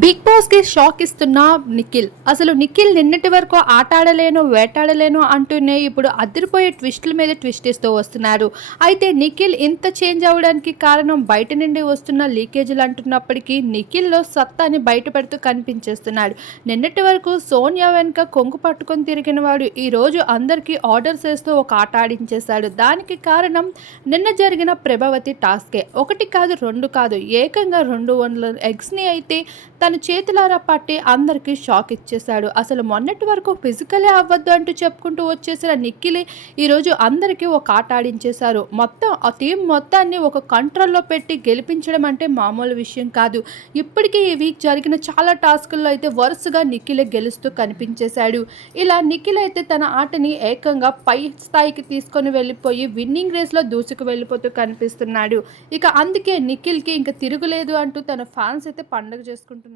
Big boss కి shock ఇస్తున్న నిఖిల్. అసలు నిఖిల్ నిన్నటి వరకు ఆట ఆడలేను, వేటాడలేను అంటూనే ఇప్పుడు అదిరిపోయే ట్విస్టుల మీద ట్విస్ట్ ఇస్తూ వస్తున్నారు. అయితే నిఖిల్ ఇంత చేంజ్ అవ్వడానికి కారణం బయట నుండి వస్తున్న లీకేజీలు అంటున్నప్పటికీ నిఖిల్లో సత్తాని బయట పెడుతూ కనిపించేస్తున్నాడు. నిన్నటి వరకు సోనియా వెనుక కొంగు పట్టుకొని తిరిగిన వాడు ఈరోజు అందరికీ ఆర్డర్స్ వేస్తూ ఒక ఆట ఆడించేశాడు. దానికి కారణం నిన్న జరిగిన ప్రభావతి టాస్కే. ఒకటి కాదు, రెండు కాదు, ఏకంగా 200 ఎగ్స్ని అయితే తన చేతులారా పట్టి అందరికీ షాక్ ఇచ్చేశాడు. అసలు మొన్నటి వరకు ఫిజికలే అవ్వద్దు అంటూ చెప్పుకుంటూ వచ్చేసిన నిఖిలే ఈరోజు అందరికీ ఒక ఆట ఆడించేశారు. మొత్తం ఆ టీం మొత్తాన్ని ఒక కంట్రోల్లో పెట్టి గెలిపించడం అంటే మామూలు విషయం కాదు. ఇప్పటికీ ఈ వీక్ జరిగిన చాలా టాస్కుల్లో అయితే వరుసగా నిఖిలే గెలుస్తూ కనిపించేశాడు. ఇలా నిఖిల్ అయితే తన ఆటని ఏకంగా పై స్థాయికి తీసుకొని వెళ్ళిపోయి విన్నింగ్ రేస్లో దూసుకు వెళ్ళిపోతూ కనిపిస్తున్నాడు. ఇక అందుకే నిఖిల్కి ఇంకా తిరుగులేదు అంటూ తన ఫ్యాన్స్ అయితే పండుగ చేసుకుంటున్నారు.